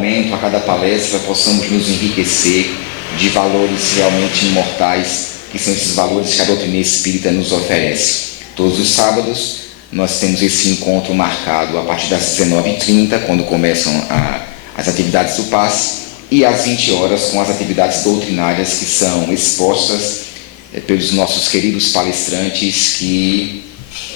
momento, a cada palestra, possamos nos enriquecer de valores realmente imortais, que são esses valores que a doutrina espírita nos oferece. Todos os sábados nós temos esse encontro marcado a partir das 19h30, quando começam as atividades do passe, e às 20 horas com as atividades doutrinárias que são expostas pelos nossos queridos palestrantes, que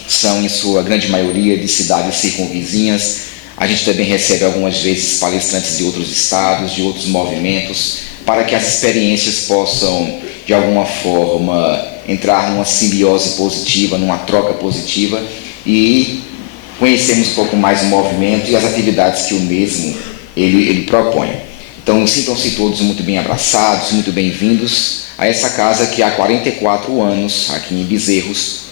são, em sua grande maioria, de cidades circunvizinhas. A gente também recebe algumas vezes palestrantes de outros estados, de outros movimentos, para que as experiências possam, de alguma forma, entrar numa simbiose positiva, numa troca positiva, e conhecermos um pouco mais o movimento e as atividades que o mesmo ele propõe. Então, sintam-se todos muito bem abraçados, muito bem-vindos a essa casa que há 44 anos, aqui em Bezerros,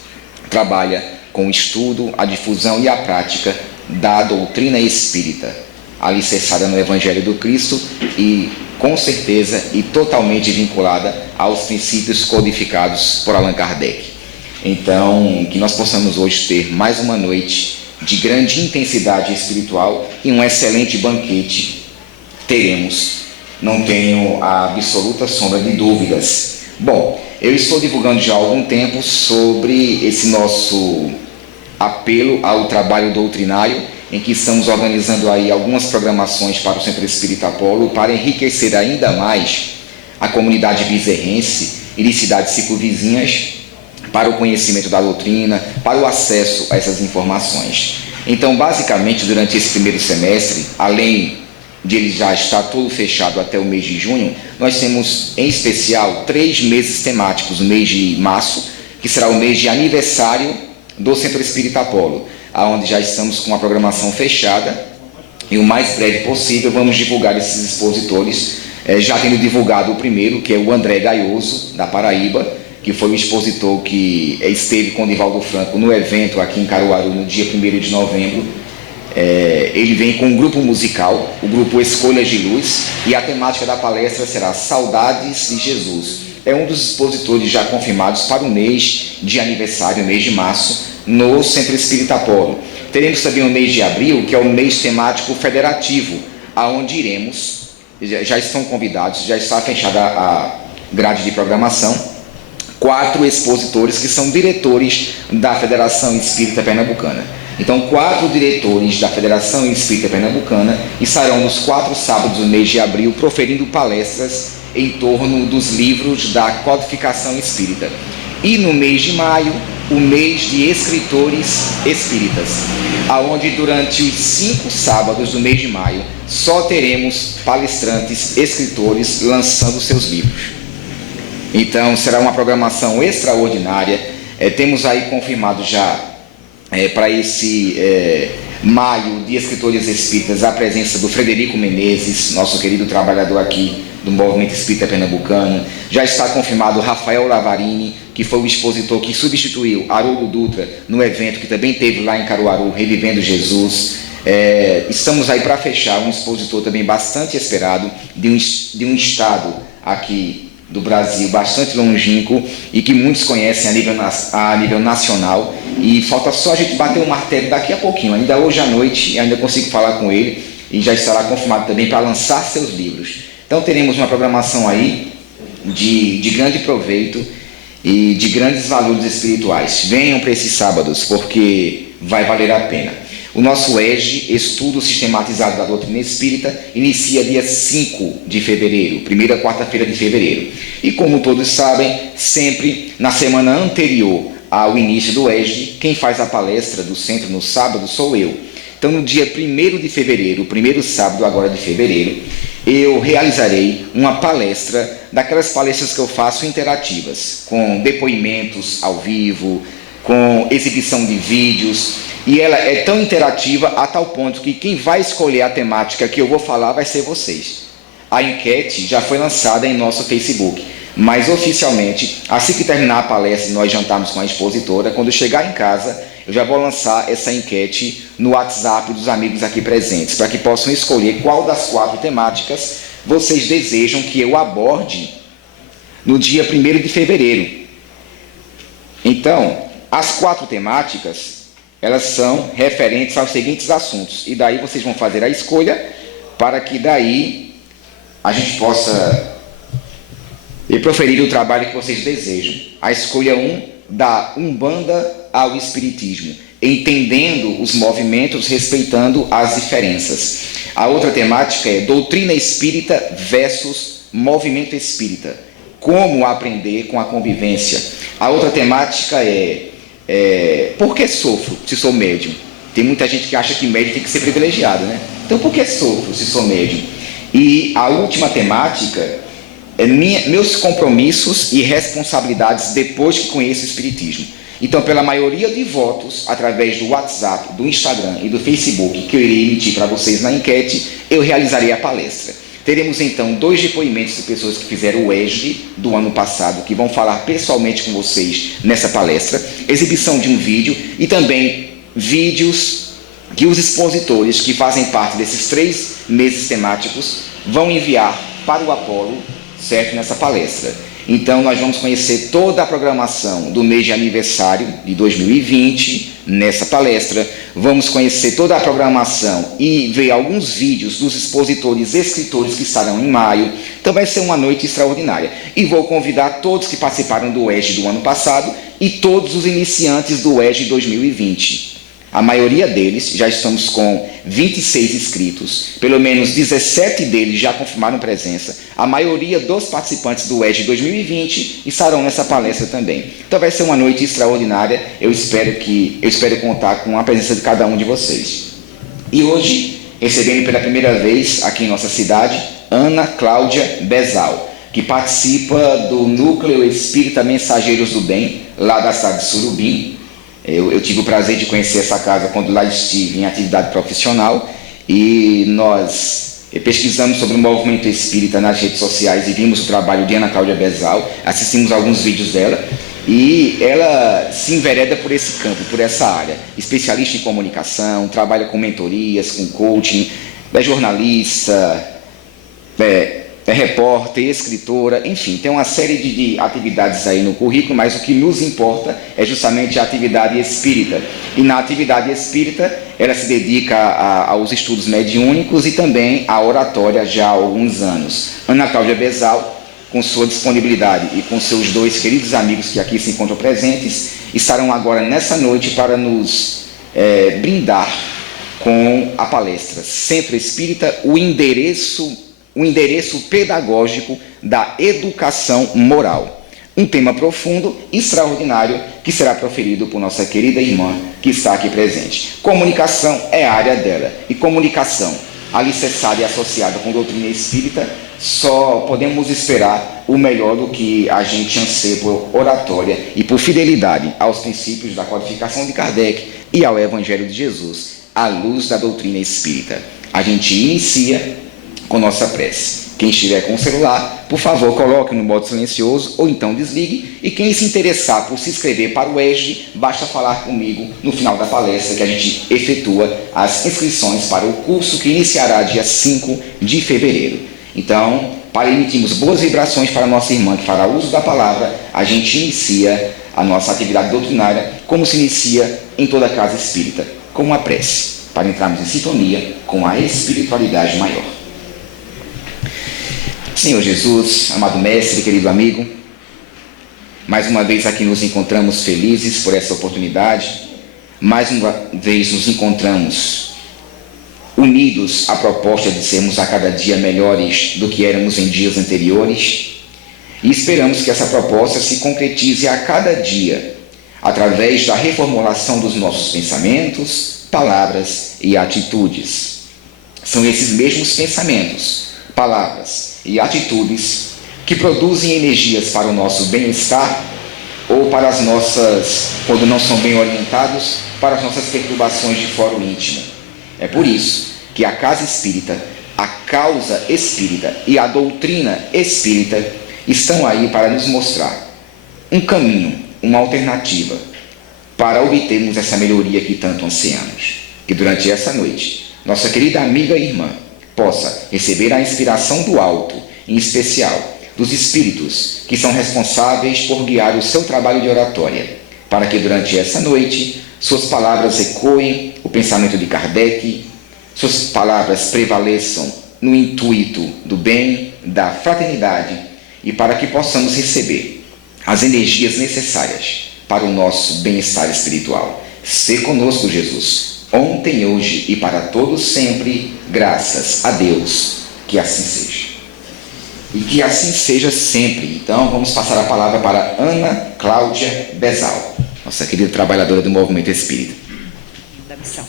trabalha com o estudo, a difusão e a prática da doutrina espírita, alicerçada no Evangelho do Cristo e, com certeza, e totalmente vinculada aos princípios codificados por Allan Kardec. Então, que nós possamos hoje ter mais uma noite de grande intensidade espiritual e um excelente banquete teremos, não tenho a absoluta sombra de dúvidas. Bom, eu estou divulgando já há algum tempo sobre esse nosso apelo ao trabalho doutrinário, em que estamos organizando aí algumas programações para o Centro Espírita Apolo, para enriquecer ainda mais a comunidade bezerrense e de cidades circunvizinhas para o conhecimento da doutrina, para o acesso a essas informações. Então, basicamente, durante esse primeiro semestre, além de ele já estar todo fechado até o mês de junho, nós temos, em especial, 3 meses temáticos. O mês de março, que será o mês de aniversário do Centro Espírita Apolo, onde já estamos com a programação fechada, e o mais breve possível vamos divulgar esses expositores, já tendo divulgado o primeiro, que é o André Gaioso, da Paraíba, que foi o expositor que esteve com o Divaldo Franco no evento aqui em Caruaru, no dia 1º de novembro. Ele vem com um grupo musical, o grupo Escolhas de Luz, e a temática da palestra será Saudades de Jesus. É um dos expositores já confirmados para o mês de aniversário, mês de março, no Centro Espírita Apolo. Teremos também o mês de abril, que é o mês temático federativo, aonde iremos, já estão convidados, já está fechada a grade de programação, 4 expositores que são diretores da Federação Espírita Pernambucana. Então, 4 diretores da Federação Espírita Pernambucana estarão nos 4 sábados do mês de abril proferindo palestras em torno dos livros da codificação espírita. E no mês de maio, o mês de escritores espíritas, aonde durante os 5 sábados do mês de maio só teremos palestrantes, escritores lançando seus livros. Então, será uma programação extraordinária. Temos aí confirmado já para esse maio de escritores espíritas a presença do Frederico Menezes, nosso querido trabalhador aqui do Movimento Espírita Pernambucano. Já está confirmado Rafael Lavarini, que foi o expositor que substituiu Haroldo Dutra no evento que também teve lá em Caruaru, Revivendo Jesus. Estamos aí para fechar um expositor também bastante esperado de um estado aqui do Brasil, bastante longínquo e que muitos conhecem a nível nacional, e falta só a gente bater o martelo daqui a pouquinho, ainda hoje à noite, ainda consigo falar com ele, e já estará confirmado também para lançar seus livros. Então teremos uma programação aí de grande proveito e de grandes valores espirituais. Venham para esses sábados, porque vai valer a pena. O nosso ESG, Estudo Sistematizado da Doutrina Espírita, inicia dia 5 de fevereiro, primeira quarta-feira de fevereiro. E como todos sabem, sempre na semana anterior ao início do ESG, quem faz a palestra do centro no sábado sou eu. Então, no dia 1º de fevereiro, o primeiro sábado agora de fevereiro, eu realizarei uma palestra, daquelas palestras que eu faço interativas, com depoimentos ao vivo, com exibição de vídeos, e ela é tão interativa a tal ponto que quem vai escolher a temática que eu vou falar vai ser vocês. A enquete já foi lançada em nosso Facebook, mas oficialmente, assim que terminar a palestra e nós jantarmos com a expositora, quando eu chegar em casa, eu já vou lançar essa enquete no WhatsApp dos amigos aqui presentes, para que possam escolher qual das 4 temáticas vocês desejam que eu aborde no dia 1º de fevereiro. Então, as 4 temáticas, elas são referentes aos seguintes assuntos, e daí vocês vão fazer a escolha para que daí a gente possa proferir o trabalho que vocês desejam. A escolha 1, da Umbanda ao Espiritismo, entendendo os movimentos, respeitando as diferenças. A outra temática é doutrina espírita versus movimento espírita, como aprender com a convivência. A outra temática é por que sofro se sou médium? Tem muita gente que acha que médium tem que ser privilegiado, né? Então, por que sofro se sou médium? E a última temática é meus compromissos e responsabilidades depois que conheço o Espiritismo. Então, pela maioria de votos, através do WhatsApp, do Instagram e do Facebook, que eu irei emitir para vocês na enquete, eu realizarei a palestra. Teremos, então, 2 depoimentos de pessoas que fizeram o ESD do ano passado, que vão falar pessoalmente com vocês nessa palestra, exibição de um vídeo e também vídeos que os expositores que fazem parte desses 3 meses temáticos vão enviar para o Apolo, certo, nessa palestra. Então, nós vamos conhecer toda a programação do mês de aniversário de 2020 nessa palestra. Vamos conhecer toda a programação e ver alguns vídeos dos expositores e escritores que estarão em maio. Então, vai ser uma noite extraordinária. E vou convidar todos que participaram do ESG do ano passado e todos os iniciantes do ESG 2020. A maioria deles, já estamos com 26 inscritos, pelo menos 17 deles já confirmaram presença. A maioria dos participantes do ESG 2020 estarão nessa palestra também. Então vai ser uma noite extraordinária, eu espero contar com a presença de cada um de vocês. E hoje, recebendo pela primeira vez aqui em nossa cidade, Ana Cláudia Bezal, que participa do Núcleo Espírita Mensageiros do Bem, lá da cidade de Surubim. Eu tive o prazer de conhecer essa casa quando lá estive em atividade profissional e nós pesquisamos sobre o movimento espírita nas redes sociais e vimos o trabalho de Ana Cláudia Bezal, assistimos alguns vídeos dela e ela se envereda por esse campo, por essa área, especialista em comunicação, trabalha com mentorias, com coaching, é jornalista, é repórter, escritora, enfim, tem uma série de atividades aí no currículo, mas o que nos importa é justamente a atividade espírita. E na atividade espírita, ela se dedica aos estudos mediúnicos e também à oratória já há alguns anos. Ana Cláudia Bezal, com sua disponibilidade e com seus 2 queridos amigos que aqui se encontram presentes, estarão agora nessa noite para nos brindar com a palestra Centro Espírita, o endereço pedagógico da educação moral. Um tema profundo, extraordinário, que será proferido por nossa querida irmã que está aqui presente. Comunicação é a área dela. E comunicação alicerçada e associada com doutrina espírita, só podemos esperar o melhor do que a gente anseia por oratória e por fidelidade aos princípios da codificação de Kardec e ao Evangelho de Jesus, à luz da doutrina espírita. A gente inicia com nossa prece. Quem estiver com o celular, por favor, coloque no modo silencioso ou então desligue. E quem se interessar por se inscrever para o ESG, basta falar comigo no final da palestra que a gente efetua as inscrições para o curso que iniciará dia 5 de fevereiro. Então, para emitirmos boas vibrações para a nossa irmã que fará uso da palavra, a gente inicia a nossa atividade doutrinária como se inicia em toda casa espírita, com uma prece, para entrarmos em sintonia com a espiritualidade maior. Senhor Jesus, amado mestre, querido amigo, mais uma vez aqui nos encontramos felizes por essa oportunidade, mais uma vez nos encontramos unidos à proposta de sermos a cada dia melhores do que éramos em dias anteriores e esperamos que essa proposta se concretize a cada dia através da reformulação dos nossos pensamentos, palavras e atitudes. São esses mesmos pensamentos, palavras e atitudes que produzem energias para o nosso bem-estar ou para as nossas, quando não são bem orientados, para as nossas perturbações de fórum íntimo. É por isso que a casa espírita, a causa espírita e a doutrina espírita estão aí para nos mostrar um caminho, uma alternativa para obtermos essa melhoria que tanto ansiamos. Que durante essa noite, nossa querida amiga e irmã possa receber a inspiração do alto, em especial dos espíritos que são responsáveis por guiar o seu trabalho de oratória, para que durante essa noite suas palavras ecoem o pensamento de Kardec, suas palavras prevaleçam no intuito do bem, da fraternidade e para que possamos receber as energias necessárias para o nosso bem-estar espiritual. Sê conosco, Jesus, ontem, hoje e para todos sempre, graças a Deus, que assim seja. E que assim seja sempre. Então, vamos passar a palavra para Ana Cláudia Bezal, nossa querida trabalhadora do Movimento Espírita. Da missão.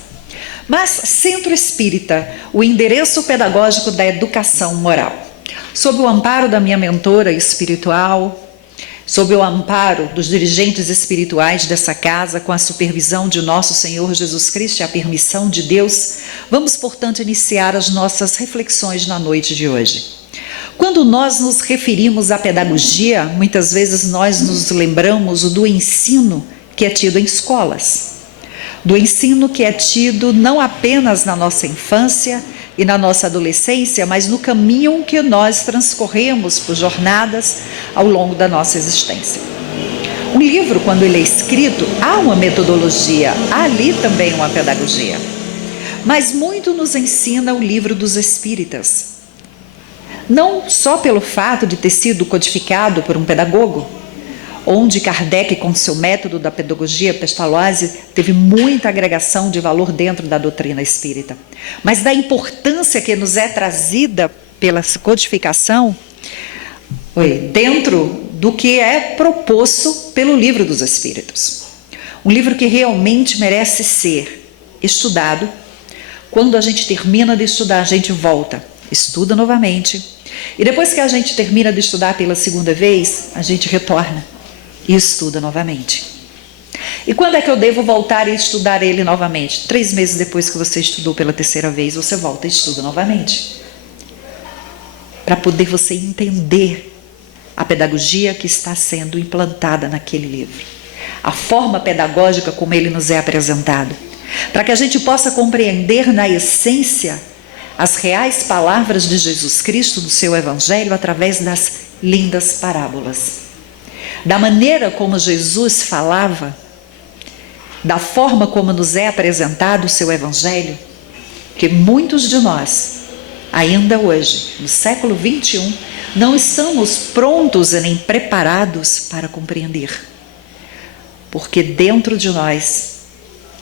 Mas Centro Espírita, o endereço pedagógico da educação moral. Sob o amparo da minha mentora espiritual, sob o amparo dos dirigentes espirituais dessa casa, com a supervisão de nosso Senhor Jesus Cristo e a permissão de Deus, vamos, portanto, iniciar as nossas reflexões na noite de hoje. Quando nós nos referimos à pedagogia, muitas vezes nós nos lembramos do ensino que é tido em escolas, do ensino que é tido não apenas na nossa infância e na nossa adolescência, mas no caminho que nós transcorremos por jornadas ao longo da nossa existência. Um livro, quando ele é escrito, há uma metodologia, há ali também uma pedagogia. Mas muito nos ensina o livro dos Espíritas. Não só pelo fato de ter sido codificado por um pedagogo, onde Kardec, com seu método da pedagogia Pestalozzi, teve muita agregação de valor dentro da doutrina espírita, mas da importância que nos é trazida pela codificação dentro do que é proposto pelo Livro dos Espíritos. Um livro que realmente merece ser estudado. Quando a gente termina de estudar, a gente volta, estuda novamente, e depois que a gente termina de estudar pela segunda vez, a gente retorna e estuda novamente. E quando é que eu devo voltar e estudar ele novamente? 3 meses depois que você estudou pela terceira vez, você volta e estuda novamente, para poder você entender a pedagogia que está sendo implantada naquele livro, a forma pedagógica como ele nos é apresentado, para que a gente possa compreender na essência as reais palavras de Jesus Cristo, do seu Evangelho, através das lindas parábolas. Da maneira como Jesus falava, da forma como nos é apresentado o seu Evangelho, que muitos de nós, ainda hoje, no século 21, não estamos prontos e nem preparados para compreender. Porque dentro de nós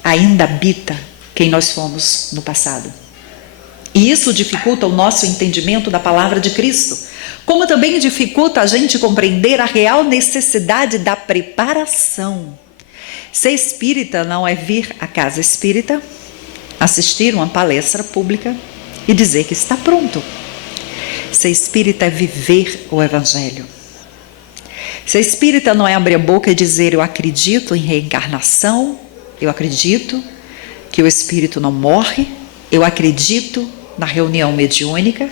ainda habita quem nós fomos no passado. E isso dificulta o nosso entendimento da palavra de Cristo, como também dificulta a gente compreender a real necessidade da preparação. Ser espírita não é vir à casa espírita, assistir uma palestra pública e dizer que está pronto. Ser espírita é viver o Evangelho. Ser espírita não é abrir a boca e dizer eu acredito em reencarnação, eu acredito que o espírito não morre, eu acredito na reunião mediúnica,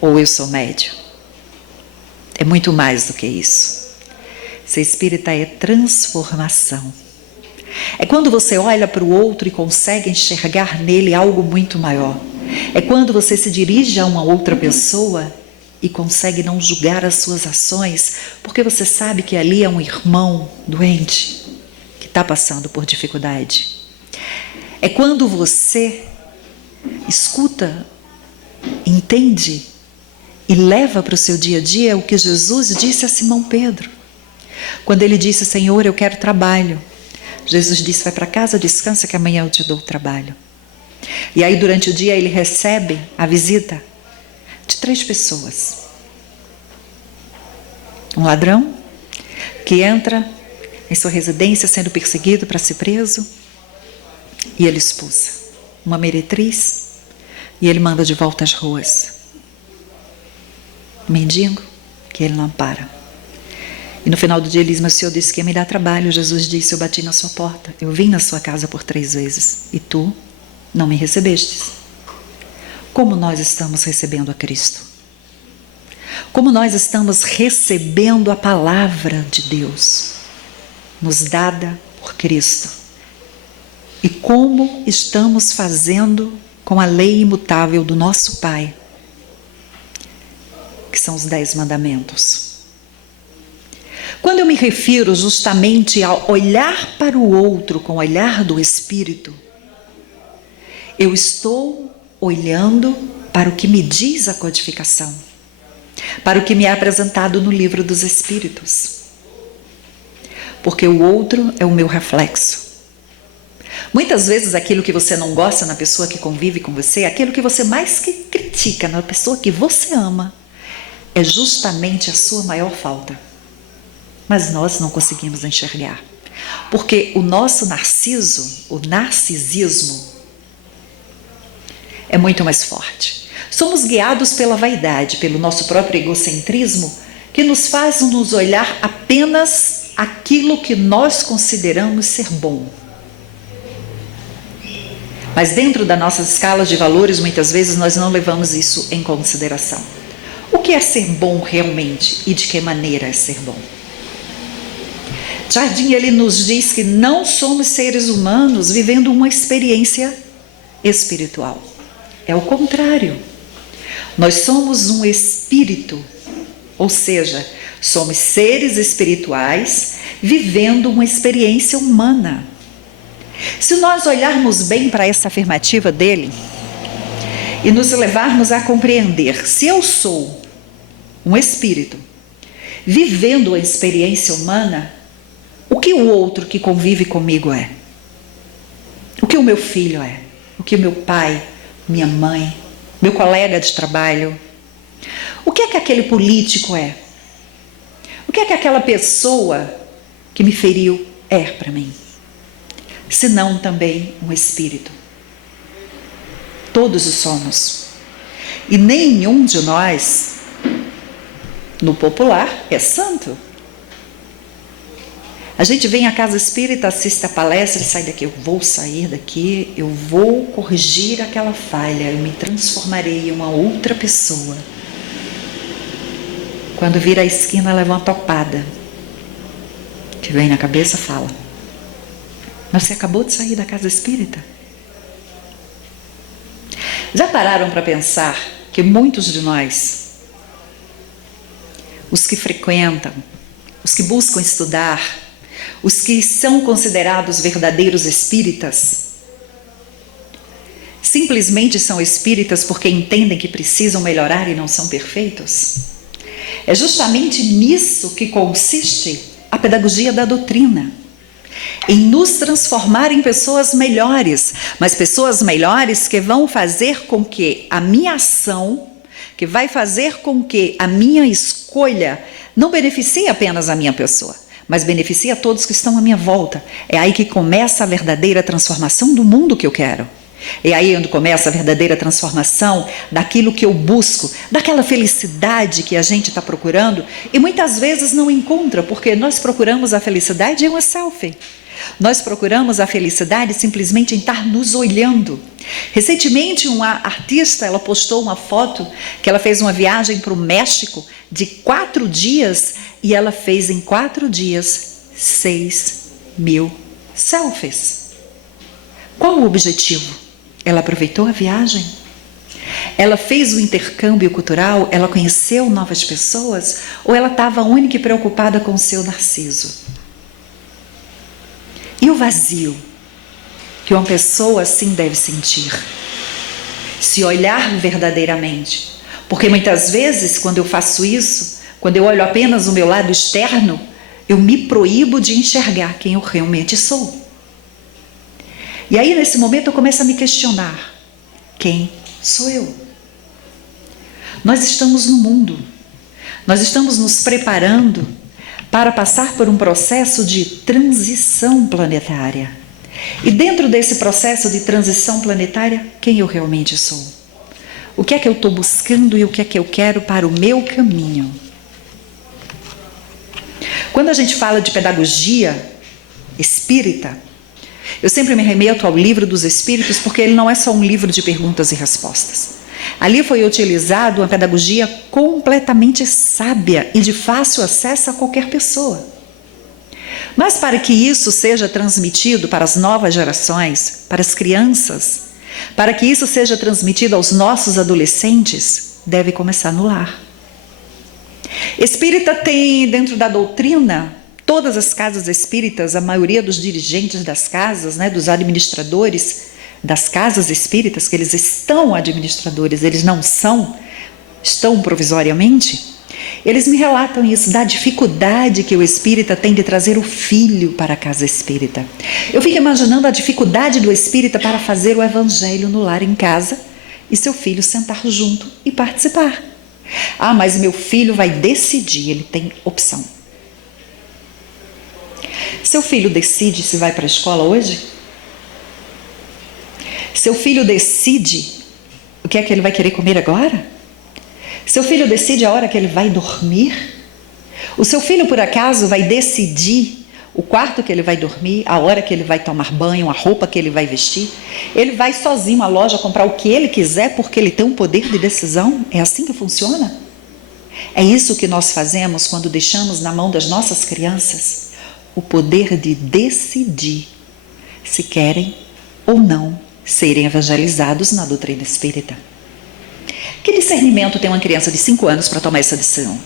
ou eu sou médium. É muito mais do que isso. Ser espírita é transformação. É quando você olha para o outro e consegue enxergar nele algo muito maior. É quando você se dirige a uma outra pessoa e consegue não julgar as suas ações, porque você sabe que ali é um irmão doente que está passando por dificuldade. É quando você escuta, entende e leva para o seu dia a dia o que Jesus disse a Simão Pedro. Quando ele disse, Senhor, eu quero trabalho. Jesus disse, vai para casa, descansa que amanhã eu te dou o trabalho. E aí durante o dia ele recebe a visita de 3 pessoas. Um ladrão que entra em sua residência sendo perseguido para ser preso e ele expulsa. Uma meretriz e ele manda de volta às ruas. Um mendigo que ele não para. E no final do dia ele diz, mas o Senhor disse que ia me dar trabalho. Jesus disse, eu bati na sua porta, eu vim na sua casa por 3 vezes e tu não me recebestes. Como nós estamos recebendo a Cristo? Como nós estamos recebendo a palavra de Deus nos dada por Cristo? E como estamos fazendo com a lei imutável do nosso Pai, que são os 10 mandamentos. Quando eu me refiro justamente ao olhar para o outro com o olhar do Espírito, eu estou olhando para o que me diz a codificação, para o que me é apresentado no livro dos Espíritos. Porque o outro é o meu reflexo. Muitas vezes aquilo que você não gosta na pessoa que convive com você, aquilo que você mais critica na pessoa que você ama, é justamente a sua maior falta. Mas nós não conseguimos enxergar. Porque o nosso narciso, o narcisismo, é muito mais forte. Somos guiados pela vaidade, pelo nosso próprio egocentrismo, que nos faz nos olhar apenas aquilo que nós consideramos ser bom. Mas dentro das nossas escalas de valores, muitas vezes nós não levamos isso em consideração. O que é ser bom realmente e de que maneira é ser bom? Jardim, ele nos diz que não somos seres humanos vivendo uma experiência espiritual. É o contrário. Nós somos um espírito, ou seja, somos seres espirituais vivendo uma experiência humana. Se nós olharmos bem para essa afirmativa dele e nos levarmos a compreender, se eu sou um espírito vivendo a experiência humana, o que o outro que convive comigo é? O que o meu filho é? O que o meu pai, minha mãe, meu colega de trabalho? O que é que aquele político é? O que é que aquela pessoa que me feriu é para mim? Senão também um espírito. Todos o somos. E nenhum de nós, no popular, é santo. A gente vem à casa espírita, assiste a palestra e sai daqui. Eu vou sair daqui, eu vou corrigir aquela falha, eu me transformarei em uma outra pessoa. Quando vira a esquina, leva uma topada. Que vem na cabeça, fala: mas você acabou de sair da casa espírita? Já pararam para pensar que muitos de nós, os que frequentam, os que buscam estudar, os que são considerados verdadeiros espíritas, simplesmente são espíritas porque entendem que precisam melhorar e não são perfeitos? É justamente nisso que consiste a pedagogia da doutrina. Em nos transformar em pessoas melhores, mas pessoas melhores que vão fazer com que a minha ação, que vai fazer com que a minha escolha não beneficie apenas a minha pessoa, mas beneficie a todos que estão à minha volta. É aí que começa a verdadeira transformação do mundo que eu quero. É aí onde começa a verdadeira transformação daquilo que eu busco, daquela felicidade que a gente está procurando e muitas vezes não encontra, porque nós procuramos a felicidade em uma selfie. Nós procuramos a felicidade simplesmente em estar nos olhando. Recentemente, uma artista, ela postou uma foto que ela fez uma viagem para o México de 4 dias e ela fez em 4 dias 6.000 selfies. Qual o objetivo? Ela aproveitou a viagem? Ela fez o intercâmbio cultural? Ela conheceu novas pessoas? Ou ela estava única e preocupada com o seu narciso? E o vazio que uma pessoa assim deve sentir? Se olhar verdadeiramente. Porque muitas vezes, quando eu faço isso, quando eu olho apenas o meu lado externo, eu me proíbo de enxergar quem eu realmente sou. E aí, nesse momento, eu começo a me questionar: quem sou eu? Nós estamos no mundo, nós estamos nos preparando para passar por um processo de transição planetária. E dentro desse processo de transição planetária, quem eu realmente sou? O que é que eu estou buscando e o que é que eu quero para o meu caminho? Quando a gente fala de pedagogia espírita, eu sempre me remeto ao livro dos Espíritos, porque ele não é só um livro de perguntas e respostas. Ali foi utilizado uma pedagogia completamente sábia e de fácil acesso a qualquer pessoa. Mas para que isso seja transmitido para as novas gerações, para as crianças, para que isso seja transmitido aos nossos adolescentes, deve começar no lar. Espírita tem dentro da doutrina, todas as casas espíritas, a maioria dos dirigentes das casas, dos administradores, das casas espíritas, que eles estão administradores, eles não são, estão provisoriamente, eles me relatam isso, da dificuldade que o espírita tem de trazer o filho para a casa espírita. Eu fico imaginando a dificuldade do espírita para fazer o evangelho no lar em casa e seu filho sentar junto e participar. Ah, mas meu filho vai decidir, ele tem opção. Seu filho decide se vai para a escola hoje? Seu filho decide o que é que ele vai querer comer agora? Seu filho decide a hora que ele vai dormir? O seu filho, por acaso, vai decidir o quarto que ele vai dormir, a hora que ele vai tomar banho, a roupa que ele vai vestir? Ele vai sozinho à loja comprar o que ele quiser porque ele tem um poder de decisão? É assim que funciona? É isso que nós fazemos quando deixamos na mão das nossas crianças o poder de decidir se querem ou não serem evangelizados na doutrina espírita. Que discernimento tem uma criança de 5 anos para tomar essa decisão?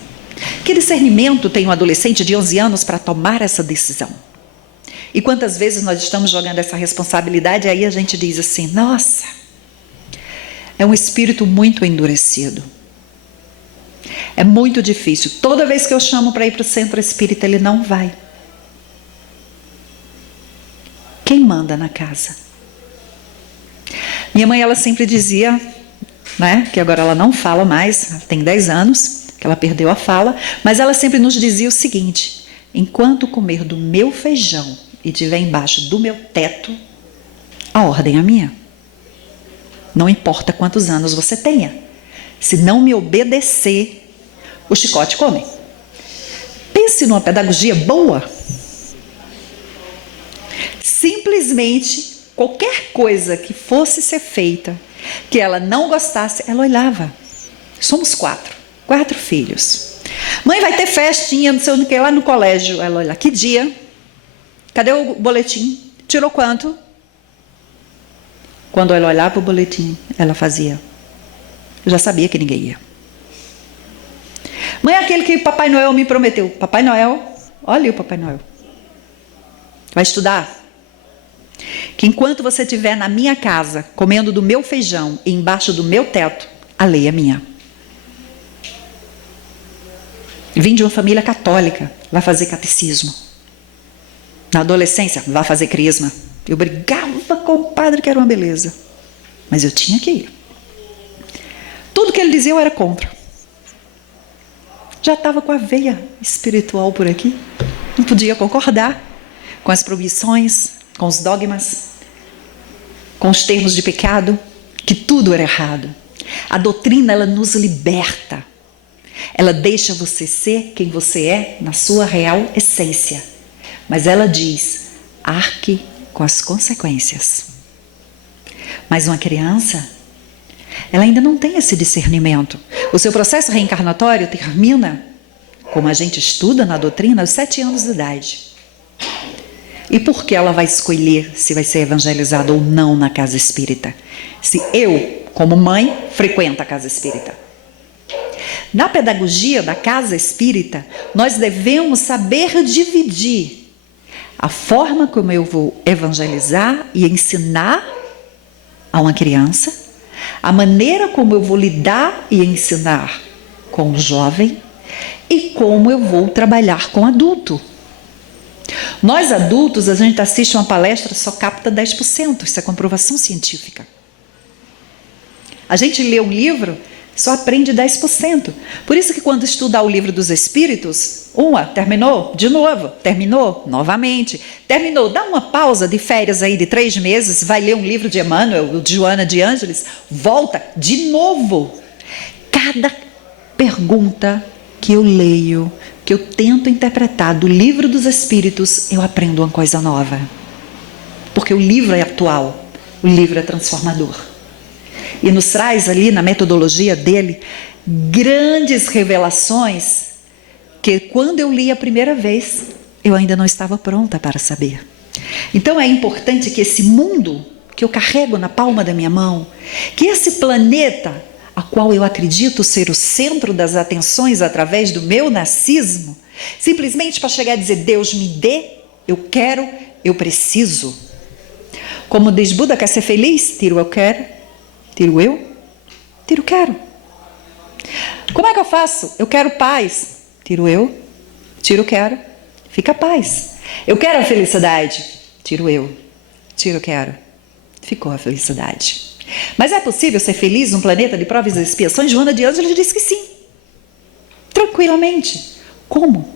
Que discernimento tem um adolescente de 11 anos para tomar essa decisão? E quantas vezes nós estamos jogando essa responsabilidade e aí a gente diz assim, nossa, é um espírito muito endurecido. É muito difícil. Toda vez que eu chamo para ir para o centro espírita, ele não vai. Quem manda na casa? Minha mãe, ela sempre dizia, né, que agora ela não fala mais, tem 10 anos que ela perdeu a fala, mas ela sempre nos dizia o seguinte, enquanto comer do meu feijão e estiver embaixo do meu teto, a ordem é minha. Não importa quantos anos você tenha, se não me obedecer, o chicote come. Pense numa pedagogia boa. Simplesmente, qualquer coisa que fosse ser feita, que ela não gostasse, ela olhava. Somos 4 filhos. Mãe, vai ter festinha, não sei o que, lá no colégio. Ela olha, que dia? Cadê o boletim? Tirou quanto? Quando ela olhava o boletim, ela fazia. Eu já sabia que ninguém ia. Mãe, aquele que Papai Noel me prometeu. Papai Noel, olha o Papai Noel. Vai estudar? Que enquanto você estiver na minha casa, comendo do meu feijão e embaixo do meu teto, a lei é minha. Vim de uma família católica, vai fazer catecismo. Na adolescência, vai fazer crisma. Eu brigava com o padre, que era uma beleza. Mas eu tinha que ir. Tudo que ele dizia eu era contra. Já estava com a veia espiritual por aqui. Não podia concordar com as proibições, com os dogmas, com os termos de pecado, que tudo era errado. A doutrina, ela nos liberta. Ela deixa você ser quem você é na sua real essência. Mas ela diz, arque com as consequências. Mas uma criança, ela ainda não tem esse discernimento. O seu processo reencarnatório termina, como a gente estuda na doutrina, aos 7 anos de idade. E por que ela vai escolher se vai ser evangelizada ou não na casa espírita? Se eu, como mãe, frequento a casa espírita. Na pedagogia da casa espírita, nós devemos saber dividir a forma como eu vou evangelizar e ensinar a uma criança, a maneira como eu vou lidar e ensinar com o jovem e como eu vou trabalhar com o adulto. Nós adultos, a gente assiste uma palestra, só capta 10%, isso é comprovação científica. A gente lê um livro, só aprende 10%. Por isso que quando estudar o livro dos Espíritos, terminou, de novo, terminou, novamente, terminou, dá uma pausa de férias aí de 3 meses, vai ler um livro de Emmanuel, de Joana de Ângeles, volta de novo. Cada pergunta que eu leio, que eu tento interpretar do livro dos Espíritos, eu aprendo uma coisa nova. Porque o livro é atual, o livro é transformador. E nos traz ali na metodologia dele grandes revelações que quando eu li a primeira vez, eu ainda não estava pronta para saber. Então é importante que esse mundo que eu carrego na palma da minha mão, que esse planeta, a qual eu acredito ser o centro das atenções através do meu narcisismo, simplesmente para chegar a dizer, Deus me dê, eu quero, eu preciso. Como diz Buda, quer ser feliz? Tira o eu quero, tira o eu, tira o quero. Como é que eu faço? Eu quero paz. Tira o eu, tira o quero, fica a paz. Eu quero a felicidade. Tira o eu, tira o quero, ficou a felicidade. Mas é possível ser feliz num planeta de provas e expiações? Joana de Ângeles disse que sim. Tranquilamente. Como?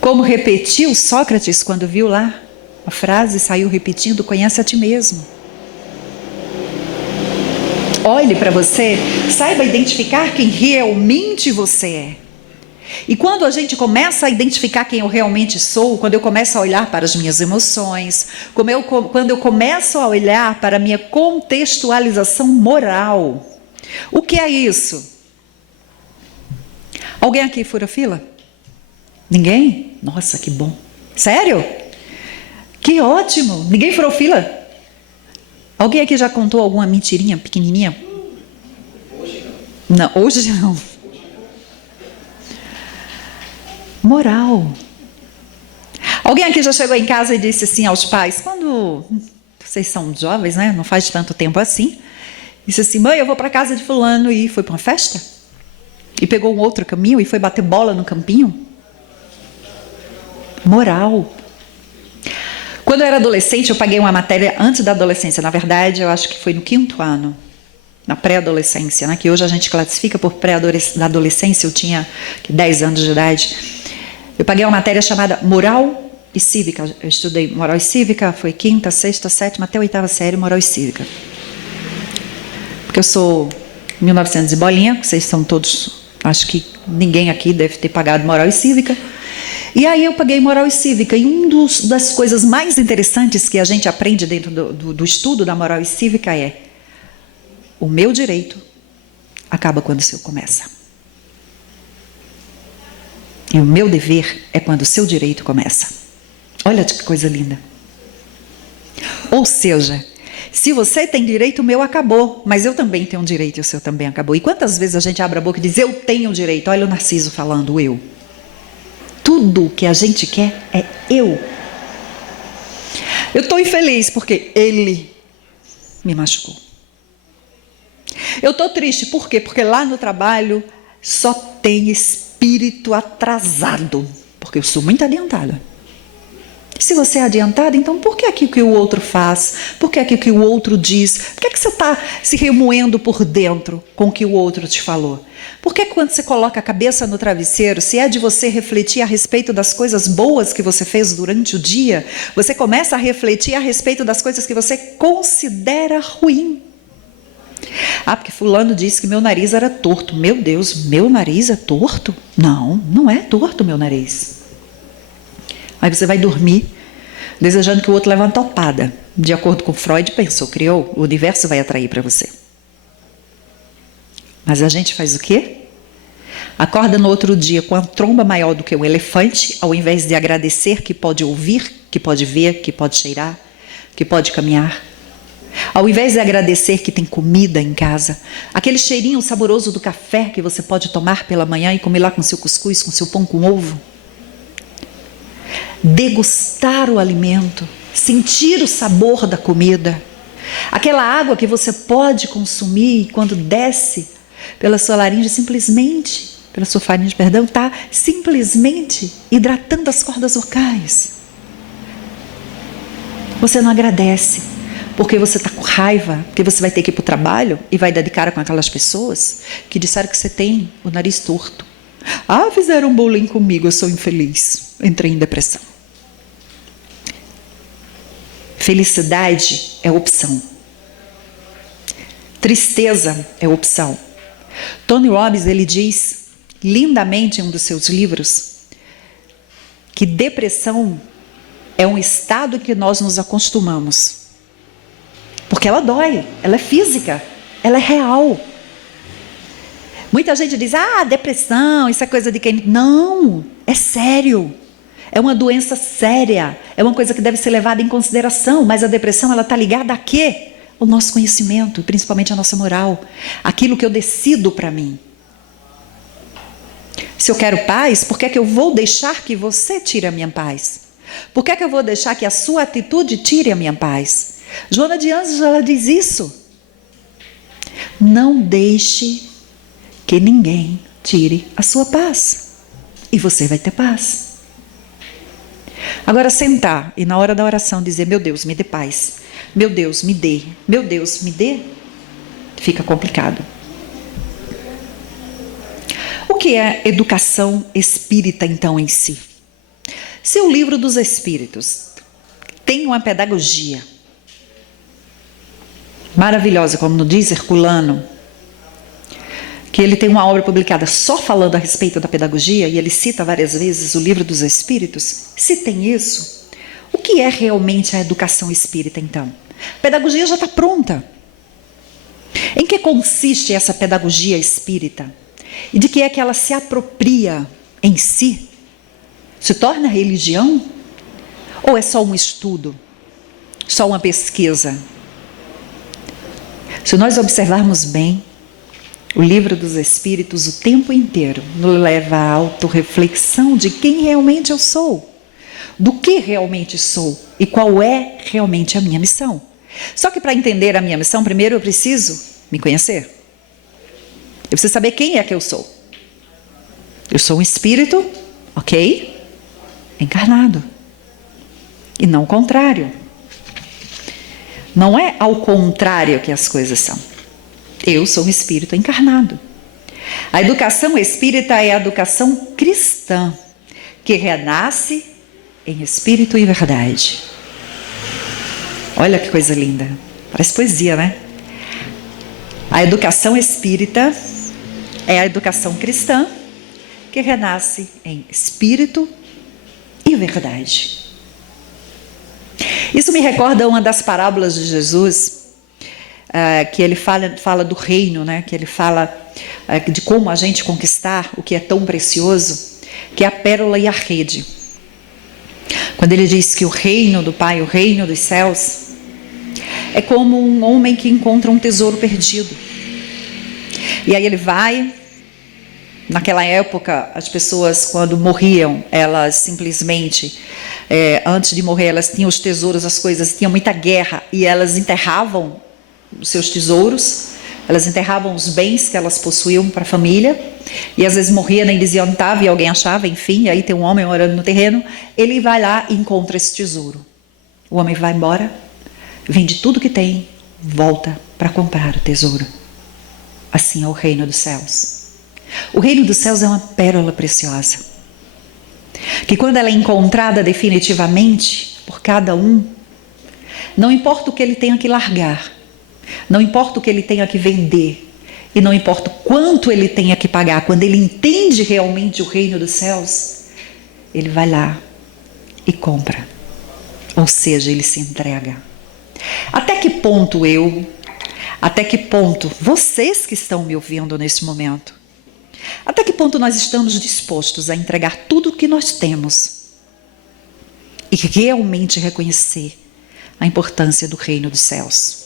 Como repetiu Sócrates quando viu lá a frase, saiu repetindo: conhece a ti mesmo. Olhe para você, saiba identificar quem realmente você é. E quando a gente começa a identificar quem eu realmente sou, quando eu começo a olhar para as minhas emoções, quando eu começo a olhar para a minha contextualização moral, o que é isso? Alguém aqui fura fila? Ninguém? Nossa, que bom. Sério? Que ótimo. Ninguém furou fila? Alguém aqui já contou alguma mentirinha pequenininha? Hoje não. Não, hoje não. Moral. Alguém aqui já chegou em casa e disse assim aos pais, quando vocês são jovens, né? Não faz tanto tempo assim. Disse assim: mãe, eu vou para casa de fulano, e foi para uma festa? E pegou um outro caminho e foi bater bola no campinho? Moral. Quando eu era adolescente, eu paguei uma matéria antes da adolescência. Na verdade, eu acho que foi no 5º ano, na pré-adolescência, né? Que hoje a gente classifica por pré-adolescência. Eu tinha 10 anos de idade. Eu paguei uma matéria chamada Moral e Cívica. Eu estudei Moral e Cívica, foi 5ª, 6ª, 7ª, até 8ª série, Moral e Cívica. Porque eu sou 1900 e bolinha, vocês são todos, acho que ninguém aqui deve ter pagado Moral e Cívica. E aí eu paguei Moral e Cívica, e uma das coisas mais interessantes que a gente aprende dentro do estudo da Moral e Cívica é: o meu direito acaba quando o seu começa. E o meu dever é quando o seu direito começa. Olha que coisa linda. Ou seja, se você tem direito, o meu acabou, mas eu também tenho um direito e o seu também acabou. E quantas vezes a gente abre a boca e diz: eu tenho direito? Olha o Narciso falando, eu. Tudo que a gente quer é eu. Eu estou infeliz porque ele me machucou. Eu estou triste, por quê? Porque lá no trabalho só tem espírito atrasado, porque eu sou muito adiantada. Se você é adiantada, então por que aquilo que o outro faz? Por que aquilo que o outro diz? Por que você está se remoendo por dentro com o que o outro te falou? Por que quando você coloca a cabeça no travesseiro, se é de você refletir a respeito das coisas boas que você fez durante o dia, você começa a refletir a respeito das coisas que você considera ruim? Ah, porque fulano disse que meu nariz era torto. Meu Deus, meu nariz é torto? Não, não é torto meu nariz. Aí você vai dormir desejando que o outro leve uma topada. De acordo com Freud, pensou, criou, o universo vai atrair para você. Mas a gente faz o quê? Acorda no outro dia com a tromba maior do que um elefante, ao invés de agradecer que pode ouvir, que pode ver, que pode cheirar, que pode caminhar. Ao invés de agradecer que tem comida em casa, aquele cheirinho saboroso do café que você pode tomar pela manhã e comer lá com seu cuscuz, com seu pão com ovo. Degustar o alimento, sentir o sabor da comida, aquela água que você pode consumir e quando desce pela sua laringe simplesmente, pela sua faringe, perdão, está simplesmente hidratando as cordas vocais. Você não agradece, porque você está com raiva, porque você vai ter que ir para o trabalho e vai dar de cara com aquelas pessoas que disseram que você tem o nariz torto. Ah, fizeram bullying comigo, eu sou infeliz, entrei em depressão. Felicidade é opção. Tristeza é opção. Tony Robbins, ele diz lindamente em um dos seus livros que depressão é um estado em que nós nos acostumamos. Porque ela dói, ela é física, ela é real. Muita gente diz, depressão, isso é coisa de quem... Não, é sério. É uma doença séria, é uma coisa que deve ser levada em consideração, mas a depressão, ela está ligada a quê? O nosso conhecimento, principalmente a nossa moral, aquilo que eu decido para mim. Se eu quero paz, por que é que eu vou deixar que você tire a minha paz? Por que é que eu vou deixar que a sua atitude tire a minha paz? Joana de Anjos, ela diz isso. Não deixe que ninguém tire a sua paz. E você vai ter paz. Agora sentar e na hora da oração dizer, meu Deus, me dê paz. Meu Deus, me dê. Meu Deus, me dê. Fica complicado. O que é educação espírita, então, em si? Se o livro dos Espíritos tem uma pedagogia maravilhosa, como no diz Herculano, que ele tem uma obra publicada só falando a respeito da pedagogia, e ele cita várias vezes o livro dos Espíritos, se tem isso, o que é realmente a educação espírita, então? A pedagogia já está pronta. Em que consiste essa pedagogia espírita? E de que é que ela se apropria em si? Se torna religião? Ou é só um estudo? Só uma pesquisa? Se nós observarmos bem, o livro dos Espíritos o tempo inteiro nos leva à autorreflexão de quem realmente eu sou, do que realmente sou e qual é realmente a minha missão. Só que para entender a minha missão, primeiro eu preciso me conhecer. Eu preciso saber quem é que eu sou. Eu sou um espírito, ok? Encarnado. E não o contrário. Não é ao contrário que as coisas são. Eu sou um espírito encarnado. A educação espírita é a educação cristã, que renasce em espírito e verdade. Olha que coisa linda. Parece poesia, né? A educação espírita é a educação cristã, que renasce em espírito e verdade. Isso me recorda uma das parábolas de Jesus, que ele fala do reino, né? Que ele fala de como a gente conquistar o que é tão precioso, que é a pérola e a rede. Quando ele diz que o reino do Pai, o reino dos céus, é como um homem que encontra um tesouro perdido. E aí ele vai. Naquela época, as pessoas, quando morriam, elas simplesmente, antes de morrer, elas tinham os tesouros, as coisas, tinha muita guerra, e elas enterravam os seus tesouros, elas enterravam os bens que elas possuíam para a família, e às vezes morria, nem diziam onde estava, e alguém achava, enfim, e aí tem um homem morando no terreno, ele vai lá e encontra esse tesouro. O homem vai embora, vende tudo que tem, volta para comprar o tesouro. Assim é o reino dos céus. O reino dos céus é uma pérola preciosa, que quando ela é encontrada definitivamente por cada um, não importa o que ele tenha que largar, não importa o que ele tenha que vender, e não importa o quanto ele tenha que pagar, quando ele entende realmente o reino dos céus, ele vai lá e compra, ou seja, ele se entrega. Até que ponto até que ponto vocês que estão me ouvindo nesse momento, até que ponto nós estamos dispostos a entregar tudo o que nós temos e realmente reconhecer a importância do reino dos céus?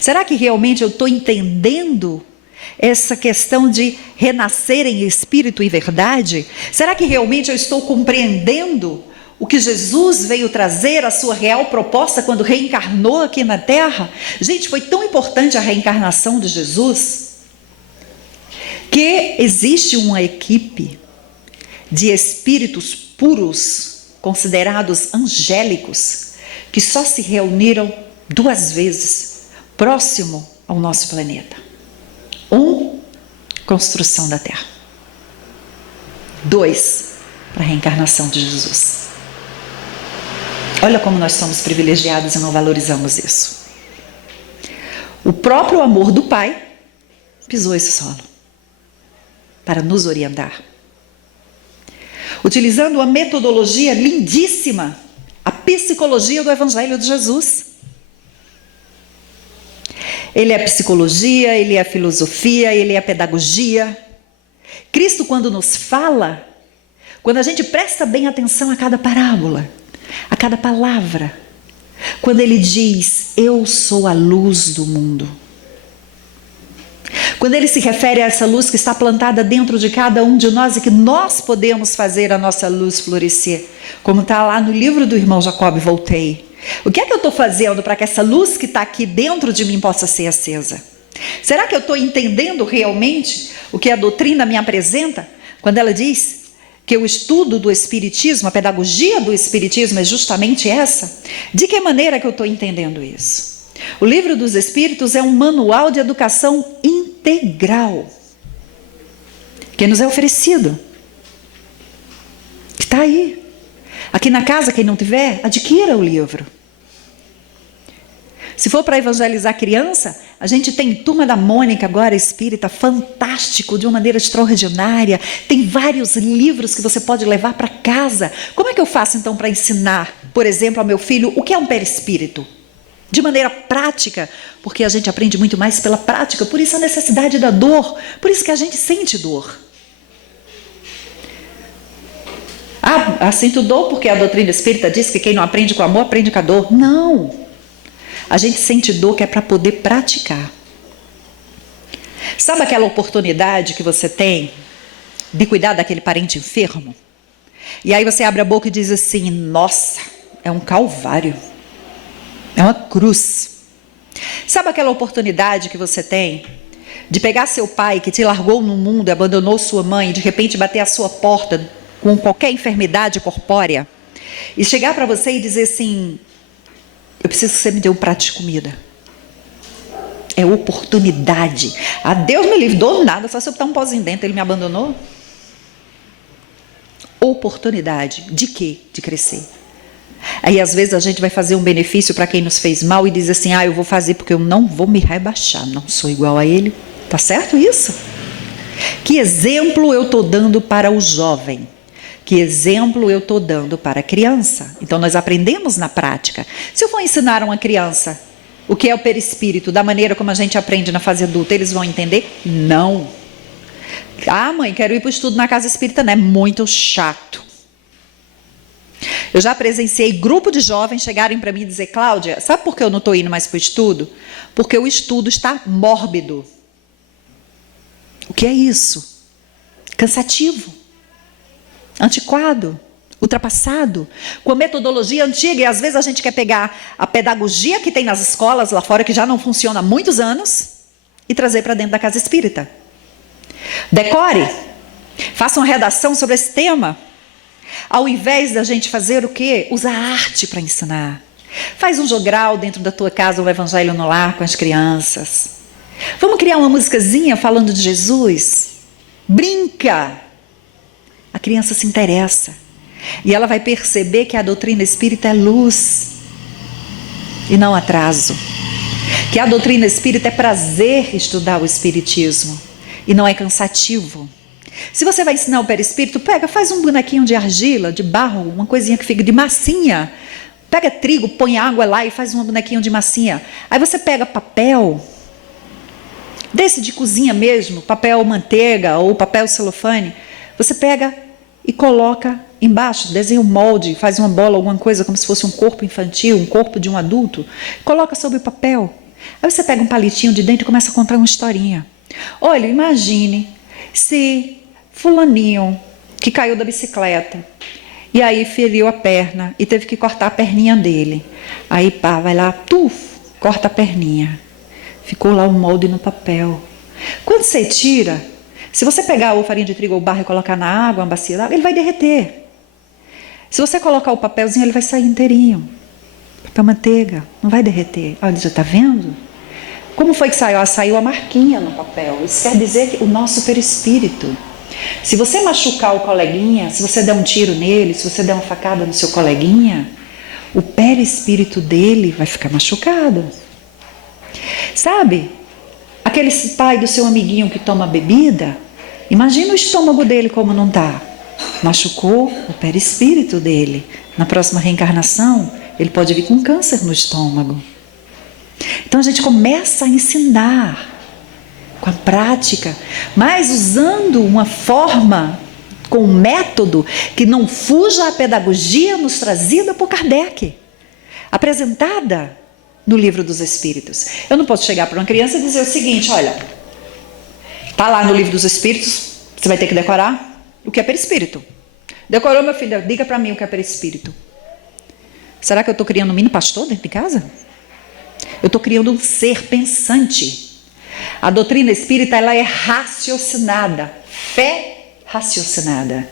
Será que realmente eu estou entendendo essa questão de renascer em espírito e verdade? Será que realmente eu estou compreendendo o que Jesus veio trazer, a sua real proposta quando reencarnou aqui na Terra? Gente, foi tão importante a reencarnação de Jesus, que existe uma equipe de espíritos puros, considerados angélicos, que só se reuniram 2 vezes próximo ao nosso planeta. 1, construção da Terra. 2, para a reencarnação de Jesus. Olha como nós somos privilegiados e não valorizamos isso. O próprio amor do Pai pisou esse solo para nos orientar, utilizando uma metodologia lindíssima, a psicologia do Evangelho de Jesus. Ele é psicologia, ele é filosofia, ele é pedagogia. Cristo, quando nos fala, quando a gente presta bem atenção a cada parábola, a cada palavra, quando ele diz, eu sou a luz do mundo, Quando ele se refere a essa luz que está plantada dentro de cada um de nós e que nós podemos fazer a nossa luz florescer, como está lá no livro do irmão Jacob, voltei. O que é que eu estou fazendo para que essa luz que está aqui dentro de mim possa ser acesa? Será que eu estou entendendo realmente o que a doutrina me apresenta? Quando ela diz que o estudo do Espiritismo, a pedagogia do Espiritismo é justamente essa, de que maneira que eu estou entendendo isso? O Livro dos Espíritos é um manual de educação integral que nos é oferecido, que está aí. Aqui na casa, quem não tiver, adquira o livro. Se for para evangelizar criança, a gente tem Turma da Mônica agora, espírita, fantástico, de uma maneira extraordinária. Tem vários livros que você pode levar para casa. Como é que eu faço então para ensinar, por exemplo, ao meu filho o que é um perispírito? De maneira prática, porque a gente aprende muito mais pela prática, por isso a necessidade da dor, por isso que a gente sente dor. Sinto dor porque a doutrina espírita diz que quem não aprende com amor, aprende com a dor. Não! A gente sente dor que é para poder praticar. Sabe aquela oportunidade que você tem de cuidar daquele parente enfermo? E aí você abre a boca e diz assim, nossa, é um calvário. É uma cruz. Sabe aquela oportunidade que você tem de pegar seu pai que te largou no mundo, abandonou sua mãe, e de repente bater a sua porta com qualquer enfermidade corpórea e chegar para você e dizer assim, eu preciso que você me dê um prato de comida. É oportunidade. Deus me livre, dou nada, só se eu botar um pozinho dentro, ele me abandonou. Oportunidade. De quê? De crescer. Aí às vezes a gente vai fazer um benefício para quem nos fez mal e diz assim, eu vou fazer porque eu não vou me rebaixar, não sou igual a ele. Tá certo isso? Que exemplo eu estou dando para o jovem? Que exemplo eu estou dando para a criança? Então nós aprendemos na prática. Se eu for ensinar a uma criança o que é o perispírito, da maneira como a gente aprende na fase adulta, eles vão entender? Não. Mãe, quero ir para o estudo na casa espírita, não é muito chato. Eu já presenciei grupo de jovens chegarem para mim e dizer, Cláudia, sabe por que eu não estou indo mais para o estudo? Porque o estudo está mórbido. O que é isso? Cansativo. Antiquado, ultrapassado, com a metodologia antiga, e às vezes a gente quer pegar a pedagogia que tem nas escolas lá fora, que já não funciona há muitos anos, e trazer para dentro da casa espírita. Decore, faça uma redação sobre esse tema, ao invés da gente fazer o quê? Usar arte para ensinar. Faz um jogral dentro da tua casa, o Evangelho no Lar com as crianças. Vamos criar uma musicazinha falando de Jesus? Brinca! A criança se interessa e ela vai perceber que a doutrina espírita é luz e não atraso, que a doutrina espírita é prazer estudar o espiritismo e não é cansativo. Se você vai ensinar o perispírito, faz um bonequinho de argila, de barro, uma coisinha que fica de massinha, pega trigo, põe água lá e faz um bonequinho de massinha. Aí você pega papel desse de cozinha mesmo, papel manteiga ou papel celofane, você pega e coloca embaixo, desenha um molde, faz uma bola, alguma coisa, como se fosse um corpo infantil, um corpo de um adulto, coloca sobre o papel. Aí você pega um palitinho de dentro e começa a contar uma historinha. Olha, imagine se fulaninho que caiu da bicicleta e aí feriu a perna e teve que cortar a perninha dele. Aí vai lá, corta a perninha. Ficou lá um molde no papel. Quando você tira, se você pegar a farinha de trigo ou barro e colocar na água, uma bacia d'água, ele vai derreter. Se você colocar o papelzinho, ele vai sair inteirinho. Papel manteiga, não vai derreter. Olha, já está vendo? Como foi que saiu? Saiu a marquinha no papel. Isso quer dizer que o nosso perispírito. Se você machucar o coleguinha, se você der um tiro nele, se você der uma facada no seu coleguinha, o perispírito dele vai ficar machucado. Sabe? Aquele pai do seu amiguinho que toma bebida, imagina o estômago dele como não está. Machucou o perispírito dele. Na próxima reencarnação, ele pode vir com câncer no estômago. Então a gente começa a ensinar com a prática, mas usando uma forma, com um método que não fuja à pedagogia nos trazida por Kardec, apresentada no Livro dos Espíritos. Eu não posso chegar para uma criança e dizer o seguinte, olha, Está lá no livro dos Espíritos, você vai ter que decorar o que é perispírito. Decorou, meu filho? Diga para mim o que é perispírito. Será que eu estou criando um mini pastor dentro de casa? Eu estou criando um ser pensante. A doutrina espírita, ela é raciocinada, fé raciocinada.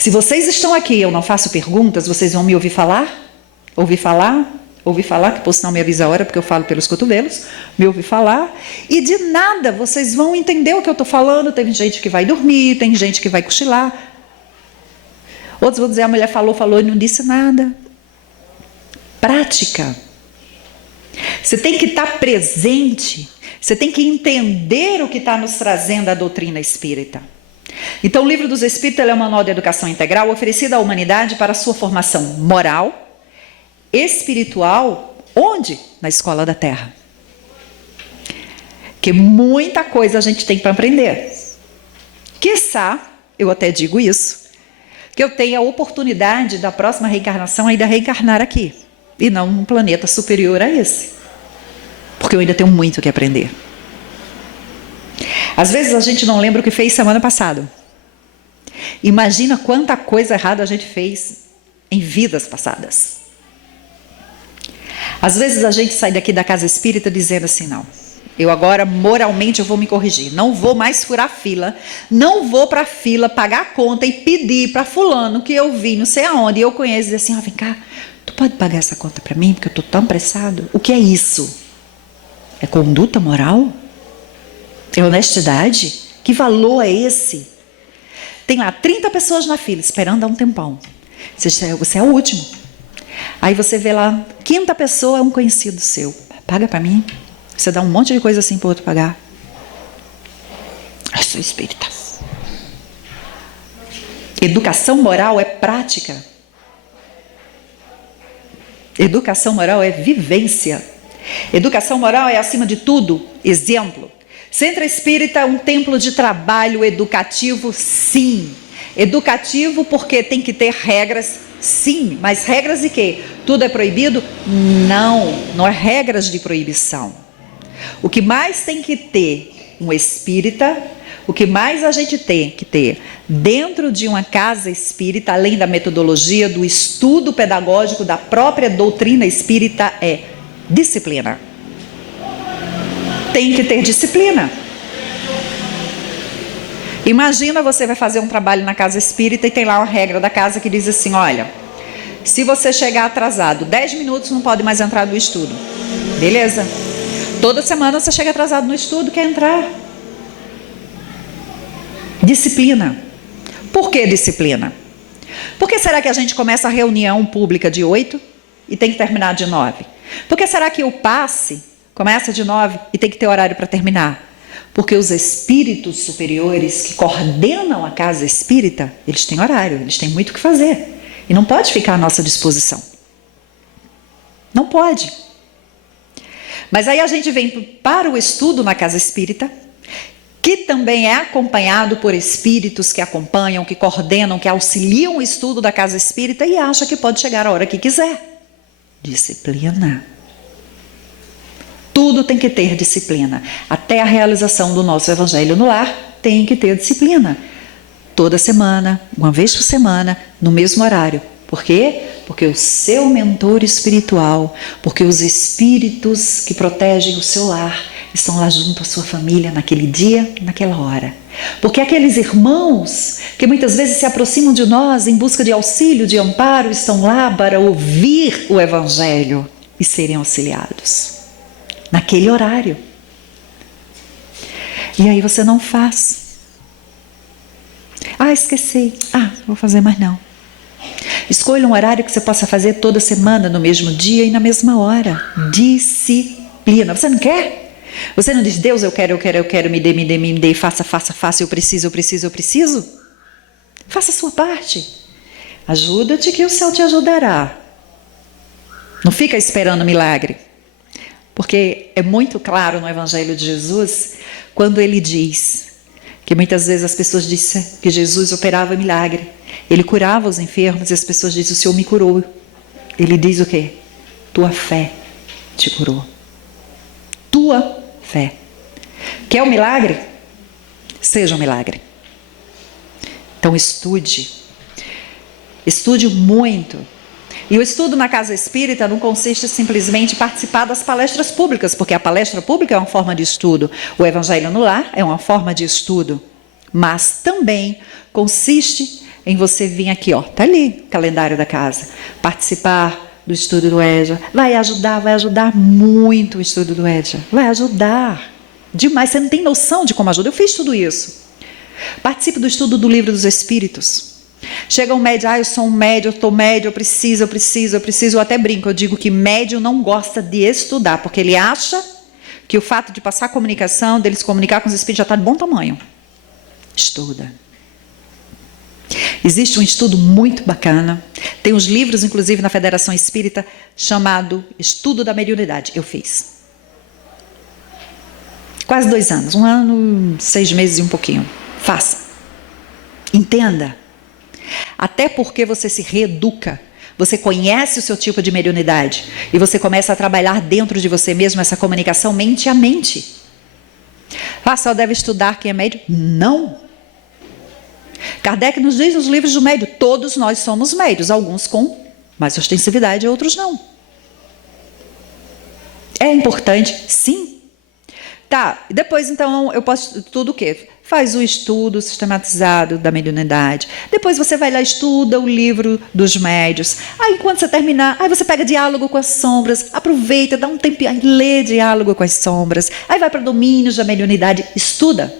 Se vocês estão aqui e eu não faço perguntas, vocês vão me ouvir falar? Ouvir falar, que por sinal me avisa a hora, porque eu falo pelos cotovelos, me ouvir falar, e de nada vocês vão entender o que eu estou falando. Tem gente que vai dormir, tem gente que vai cochilar. Outros vão dizer, a mulher falou e não disse nada. Prática. Você tem que estar presente, você tem que entender o que está nos trazendo a doutrina espírita. Então, o Livro dos Espíritos é um manual de educação integral oferecido à humanidade para sua formação moral, espiritual, onde? Na escola da Terra. Que muita coisa a gente tem para aprender. Quiçá, eu até digo isso, que eu tenha a oportunidade da próxima reencarnação ainda reencarnar aqui, e não num planeta superior a esse. Porque eu ainda tenho muito que aprender. Às vezes a gente não lembra o que fez semana passada. Imagina quanta coisa errada a gente fez em vidas passadas. Às vezes a gente sai daqui da casa espírita dizendo assim, não, eu agora moralmente eu vou me corrigir, não vou mais furar fila, não vou para a fila pagar a conta e pedir para fulano que eu vi não sei aonde, e eu conheço, e dizer assim, vem cá, tu pode pagar essa conta para mim, porque eu estou tão apressado. O que é isso? É conduta moral? É honestidade? Que valor é esse? Tem lá 30 pessoas na fila esperando há um tempão. Você é o último. Aí você vê lá, quinta pessoa é um conhecido seu. Paga para mim. Você dá um monte de coisa assim para o outro pagar. Eu sou espírita. Educação moral é prática. Educação moral é vivência. Educação moral é, acima de tudo, exemplo. Centro Espírita é um templo de trabalho educativo, sim. Educativo porque tem que ter regras, sim. Mas regras de quê? Tudo é proibido? Não é regras de proibição. O que mais tem que ter um espírita, o que mais a gente tem que ter dentro de uma casa espírita, além da metodologia, do estudo pedagógico, da própria doutrina espírita, é disciplina. Tem que ter disciplina. Imagina, você vai fazer um trabalho na casa espírita e tem lá uma regra da casa que diz assim, olha, se você chegar atrasado 10 minutos não pode mais entrar no estudo. Beleza? Toda semana você chega atrasado no estudo, quer entrar. Disciplina. Por que disciplina? Por que será que a gente começa a reunião pública de 8 e tem que terminar de 9? Por que será que o passe começa de 9 e tem que ter horário para terminar? Porque os espíritos superiores que coordenam a casa espírita, eles têm horário, eles têm muito o que fazer. E não pode ficar à nossa disposição. Não pode. Mas aí a gente vem para o estudo na casa espírita, que também é acompanhado por espíritos que acompanham, que coordenam, que auxiliam o estudo da casa espírita e acha que pode chegar a hora que quiser. Disciplina. Tudo tem que ter disciplina. Até a realização do nosso evangelho no lar tem que ter disciplina. Toda semana, uma vez por semana, no mesmo horário. Por quê? Porque o seu mentor espiritual, porque os espíritos que protegem o seu lar estão lá junto à sua família naquele dia, naquela hora. Porque aqueles irmãos que muitas vezes se aproximam de nós em busca de auxílio, de amparo, estão lá para ouvir o evangelho e serem auxiliados. Naquele horário. E aí você não faz. Esqueci. Não vou fazer mais não. Escolha um horário que você possa fazer toda semana, no mesmo dia e na mesma hora. Disciplina. Você não quer? Você não diz, Deus, eu quero, me dê, faça, eu preciso. Faça a sua parte. Ajuda-te que o céu te ajudará. Não fica esperando milagre. Porque é muito claro no Evangelho de Jesus, quando ele diz que muitas vezes as pessoas dizem que Jesus operava milagre. Ele curava os enfermos e as pessoas dizem, o Senhor me curou. Ele diz o quê? Tua fé te curou. Tua fé. Quer um milagre? seja um milagre. Então estude muito. E o estudo na casa espírita não consiste simplesmente em participar das palestras públicas, porque a palestra pública é uma forma de estudo, o Evangelho no Lar é uma forma de estudo, mas também consiste em você vir aqui, ó, tá ali o calendário da casa, participar do estudo do EJA, vai ajudar muito o estudo do EJA, vai ajudar demais, você não tem noção de como ajuda, eu fiz tudo isso. Participe do estudo do Livro dos Espíritos. Chega um médium, eu sou um médium, eu estou médium, eu preciso, eu até brinco, eu digo que médium não gosta de estudar, porque ele acha que o fato de passar a comunicação, dele se comunicar com os espíritos já está de bom tamanho. Estuda. Existe um estudo muito bacana, tem uns livros, inclusive na Federação Espírita, chamado Estudo da Mediunidade, eu fiz. Quase 2 anos, 1 ano, 6 meses e um pouquinho. Faça. Entenda. Até porque você se reeduca, você conhece o seu tipo de mediunidade e você começa a trabalhar dentro de você mesmo essa comunicação mente a mente. Só deve estudar quem é médium? Não. Kardec nos diz nos livros do médium, todos nós somos médios, alguns com mais ostensividade, outros não. É importante? Sim. Tá, depois então eu posso, tudo o quê? Faz o estudo sistematizado da mediunidade. Depois você vai lá, estuda o livro dos médios. Aí quando você terminar, aí você pega Diálogo com as Sombras, aproveita, dá um tempinho, aí lê Diálogo com as Sombras. Aí vai para Domínios da Mediunidade, estuda.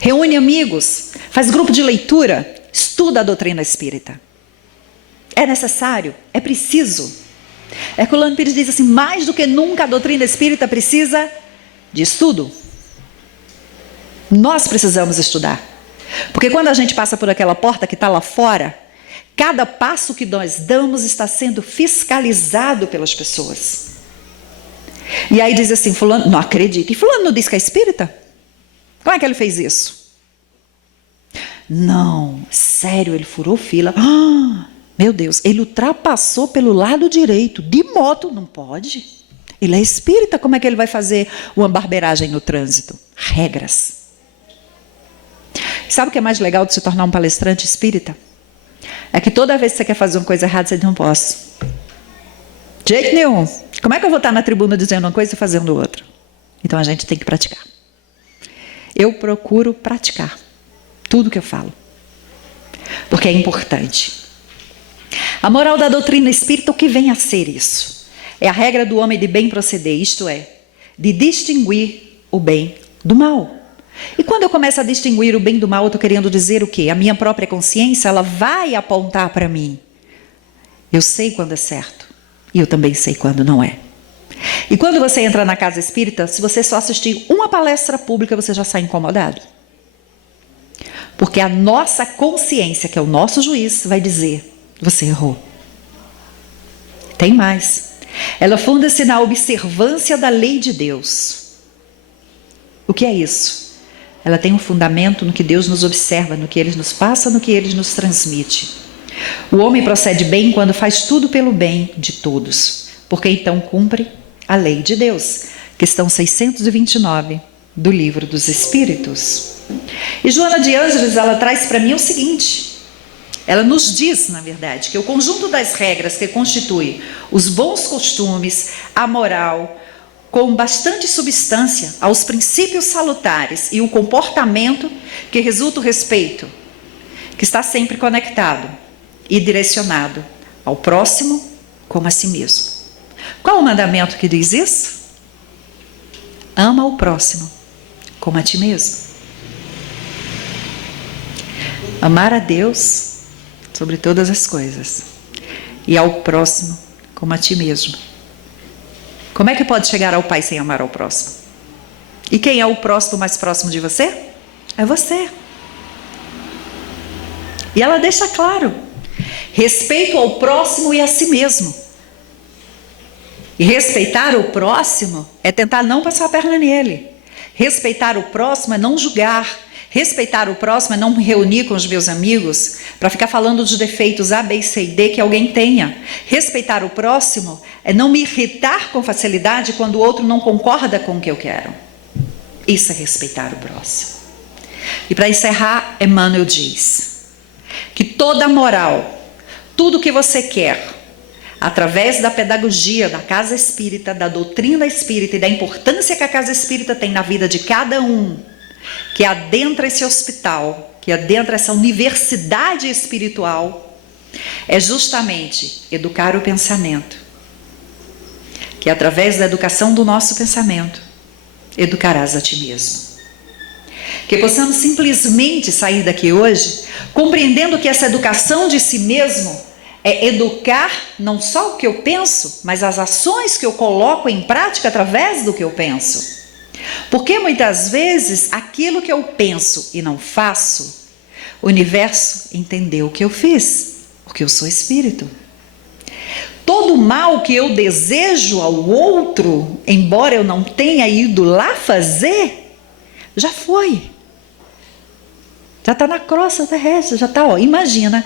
Reúne amigos, faz grupo de leitura, estuda a doutrina espírita. É necessário, é preciso. Herculano Pires diz assim, mais do que nunca a doutrina espírita precisa de estudo. Nós precisamos estudar. Porque quando a gente passa por aquela porta que está lá fora, cada passo que nós damos está sendo fiscalizado pelas pessoas. E aí diz assim, fulano, não acredita. E fulano não diz que é espírita? Como é que ele fez isso? Não, sério, ele furou fila. Meu Deus, ele ultrapassou pelo lado direito, de moto, não pode. Ele é espírita, como é que ele vai fazer uma barbeiragem no trânsito? Regras. Sabe o que é mais legal de se tornar um palestrante espírita? É que toda vez que você quer fazer uma coisa errada, você diz, não posso. De jeito nenhum. Como é que eu vou estar na tribuna dizendo uma coisa e fazendo outra? Então a gente tem que praticar. Eu procuro praticar tudo que eu falo. Porque é importante. A moral da doutrina espírita, o que vem a ser isso? É a regra do homem de bem proceder, isto é, de distinguir o bem do mal. E quando eu começo a distinguir o bem do mal, eu estou querendo dizer o quê? A minha própria consciência, ela vai apontar para mim. Eu sei quando é certo e eu também sei quando não é. E quando você entra na casa espírita, se você só assistir uma palestra pública, você já sai incomodado. Porque a nossa consciência, que é o nosso juiz, vai dizer, você errou. Tem mais. Ela funda-se na observância da lei de Deus. O que é isso? Ela tem um fundamento no que Deus nos observa, no que Ele nos passa, no que Ele nos transmite. O homem procede bem quando faz tudo pelo bem de todos, porque então cumpre a lei de Deus. Questão 629 do Livro dos Espíritos. E Joana de Ângeles, ela traz para mim o seguinte, ela nos diz, na verdade, que o conjunto das regras que constitui os bons costumes, a moral, com bastante substância aos princípios salutares e o comportamento que resulta o respeito, que está sempre conectado e direcionado ao próximo como a si mesmo. Qual o mandamento que diz isso? Ama o próximo como a ti mesmo. Amar a Deus sobre todas as coisas e ao próximo como a ti mesmo. Como é que pode chegar ao Pai sem amar ao próximo? E quem é o próximo mais próximo de você? É você. E ela deixa claro, respeito ao próximo e a si mesmo. E respeitar o próximo é tentar não passar a perna nele. Respeitar o próximo é não julgar. Respeitar o próximo é não me reunir com os meus amigos para ficar falando dos defeitos A, B, C e D que alguém tenha. Respeitar o próximo é não me irritar com facilidade quando o outro não concorda com o que eu quero. Isso é respeitar o próximo. E para encerrar, Emmanuel diz que toda a moral, tudo que você quer, através da pedagogia da casa espírita, da doutrina espírita e da importância que a casa espírita tem na vida de cada um, que adentra esse hospital, que adentra essa universidade espiritual, é justamente educar o pensamento. Que através da educação do nosso pensamento, educarás a ti mesmo. Que possamos simplesmente sair daqui hoje compreendendo que essa educação de si mesmo é educar não só o que eu penso, mas as ações que eu coloco em prática através do que eu penso. Porque muitas vezes aquilo que eu penso e não faço, o universo entendeu o que eu fiz, porque eu sou espírito. Todo mal que eu desejo ao outro, embora eu não tenha ido lá fazer, já foi. Já está na crosta terrestre, já está, imagina,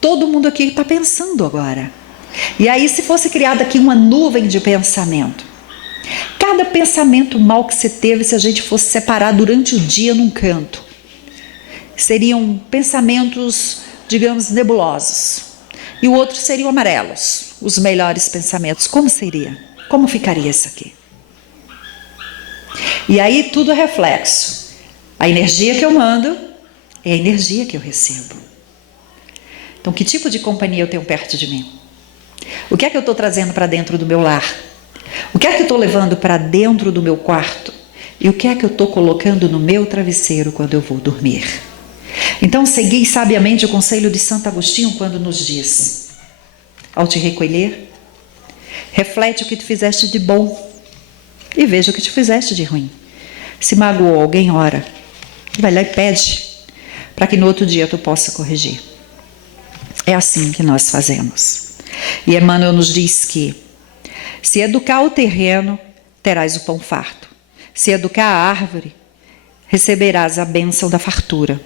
todo mundo aqui está pensando agora. E aí, se fosse criada aqui uma nuvem de pensamento, cada pensamento mal que você teve, se a gente fosse separar durante o dia num canto, seriam pensamentos, digamos, nebulosos. E o outro seriam amarelos, os melhores pensamentos. Como seria? Como ficaria isso aqui? E aí tudo é reflexo. A energia que eu mando é a energia que eu recebo. Então, que tipo de companhia eu tenho perto de mim? O que é que eu estou trazendo para dentro do meu lar? O que é que eu estou levando para dentro do meu quarto? E o que é que eu estou colocando no meu travesseiro quando eu vou dormir? Então, segui sabiamente o conselho de Santo Agostinho quando nos diz: ao te recolher, reflete o que tu fizeste de bom e veja o que tu fizeste de ruim. Se magoou alguém, ora, vai lá e pede, para que no outro dia tu possa corrigir. É assim que nós fazemos. E Emmanuel nos diz que se educar o terreno, terás o pão farto. Se educar a árvore, receberás a bênção da fartura.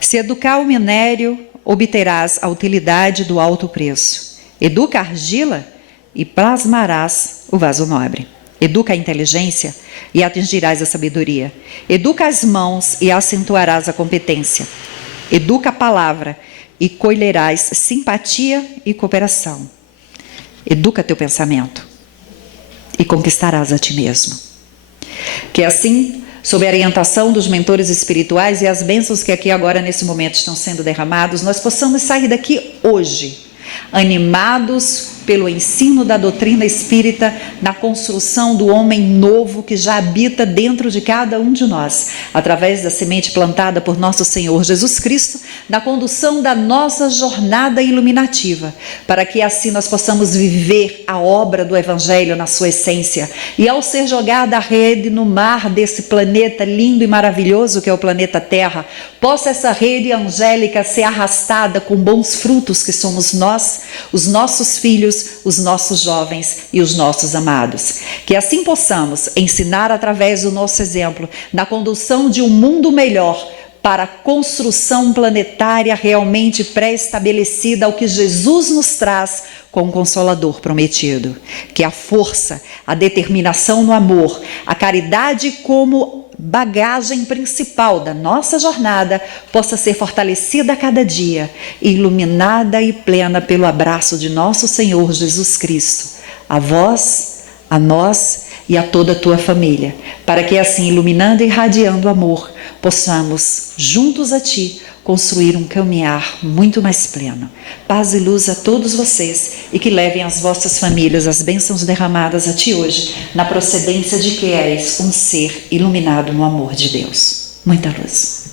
Se educar o minério, obterás a utilidade do alto preço. Educa a argila e plasmarás o vaso nobre. Educa a inteligência e atingirás a sabedoria. Educa as mãos e acentuarás a competência. Educa a palavra e colherás simpatia e cooperação. Educa teu pensamento e conquistarás a ti mesmo. Que assim, sob a orientação dos mentores espirituais e as bênçãos que aqui agora nesse momento estão sendo derramados, nós possamos sair daqui hoje, animados pelo ensino da doutrina espírita, na construção do homem novo que já habita dentro de cada um de nós, através da semente plantada por nosso Senhor Jesus Cristo, na condução da nossa jornada iluminativa, para que assim nós possamos viver a obra do Evangelho na sua essência, e ao ser jogada a rede no mar desse planeta lindo e maravilhoso que é o planeta Terra, possa essa rede angélica ser arrastada com bons frutos que somos nós, os nossos filhos, os nossos jovens e os nossos amados. Que assim possamos ensinar através do nosso exemplo na condução de um mundo melhor, para a construção planetária realmente pré-estabelecida ao que Jesus nos traz com o Consolador prometido. Que a força, a determinação no amor, a caridade como bagagem principal da nossa jornada possa ser fortalecida a cada dia, iluminada e plena pelo abraço de nosso Senhor Jesus Cristo, a vós, a nós e a toda a tua família, para que assim, iluminando e irradiando amor, possamos, juntos a ti, construir um caminhar muito mais pleno. Paz e luz a todos vocês e que levem as vossas famílias as bênçãos derramadas a ti hoje, na procedência de que és um ser iluminado no amor de Deus. Muita luz.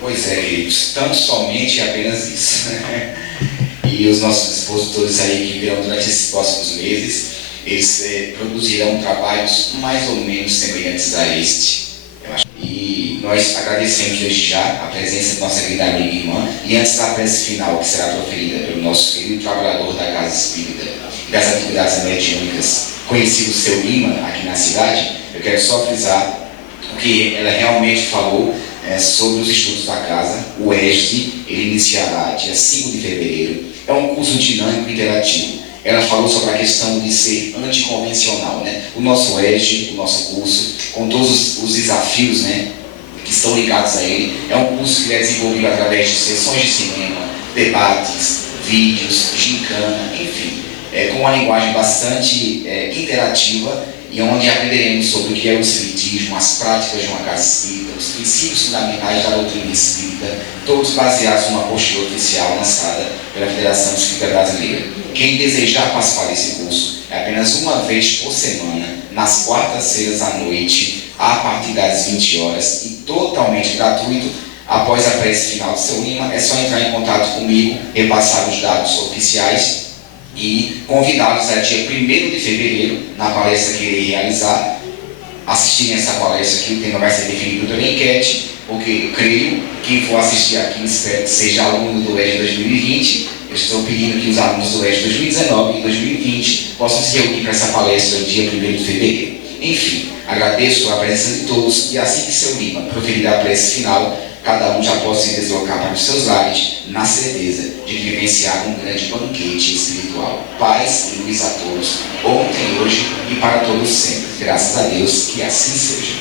Pois é, queridos, tão somente apenas isso. E os nossos expositores aí que virão durante esses próximos meses, eles produzirão trabalhos mais ou menos semelhantes a este. E nós agradecemos desde já a presença de nossa querida amiga e irmã, e antes da prece final, que será proferida pelo nosso querido trabalhador da Casa Espírita e das atividades mediúnicas, conhecido seu Lima, aqui na cidade, eu quero só frisar o que ela realmente falou sobre os estudos da casa. O ESD, ele iniciará dia 5 de fevereiro. É um curso dinâmico e interativo. Ela falou sobre a questão de ser anticonvencional, né? O nosso ESD, o nosso curso, com todos os desafios, né, que estão ligados a ele, é um curso que é desenvolvido através de sessões de cinema, debates, vídeos, gincana, enfim, com uma linguagem bastante interativa, e onde aprenderemos sobre o que é o espiritismo, as práticas de uma casa espírita, os princípios fundamentais da doutrina espírita, todos baseados numa apostila oficial lançada pela Federação Espírita Brasileira. Quem desejar participar desse curso é apenas uma vez por semana, nas quartas-feiras à noite, a partir das 20 horas, e totalmente gratuito. Após a prece final do seu Lima, é só entrar em contato comigo, repassar os dados oficiais e convidá-los a dia 1º de fevereiro, na palestra que irei realizar, assistirem essa palestra, que o tema vai ser definido pela enquete, porque eu creio que quem for assistir aqui, espero que seja aluno do ESD 2020. Eu estou pedindo que os alunos do ESD 2019 e 2020 possam se reunir para essa palestra no dia 1º de fevereiro. Enfim, agradeço a presença de todos, e assim que seu Lima proferir a prece final, cada um já pode se deslocar para os seus lares, na certeza de vivenciar um grande banquete espiritual. Paz e luz a todos, ontem, hoje e para todos sempre. Graças a Deus, que assim seja.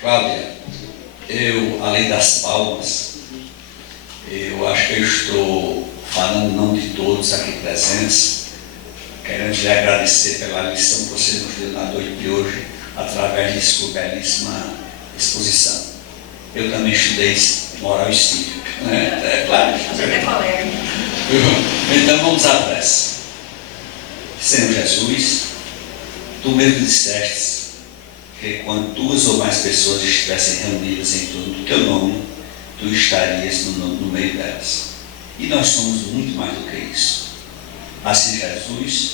Cláudia, eu, além das palmas, eu acho que eu estou falando em nome de todos aqui presentes, querendo lhe agradecer pela lição que você nos deu na noite de hoje, através de sua belíssima exposição. Eu também estudei moral e cívica, né? É claro. Então vamos à prece. Senhor Jesus, tu mesmo disseste que quando 2 ou mais pessoas estivessem reunidas em torno do teu nome, tu estarias no meio delas. E nós somos muito mais do que isso. Assim, Jesus,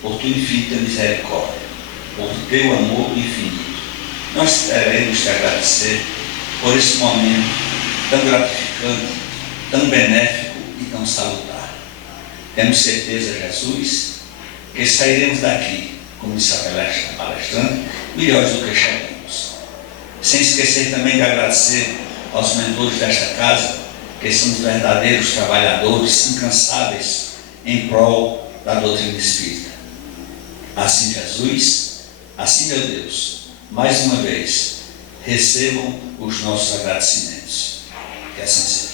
por tua infinita misericórdia, por teu amor infinito, nós queremos te agradecer por esse momento tão gratificante, tão benéfico e tão salutar. Temos certeza, Jesus, que sairemos daqui, como disse a palestrante, melhores do que chegamos. Sem esquecer também de agradecer aos mentores desta casa, que são os verdadeiros trabalhadores incansáveis em prol da doutrina espírita. Assim, Jesus, assim, meu Deus, mais uma vez, recebam os nossos agradecimentos. Que assim seja.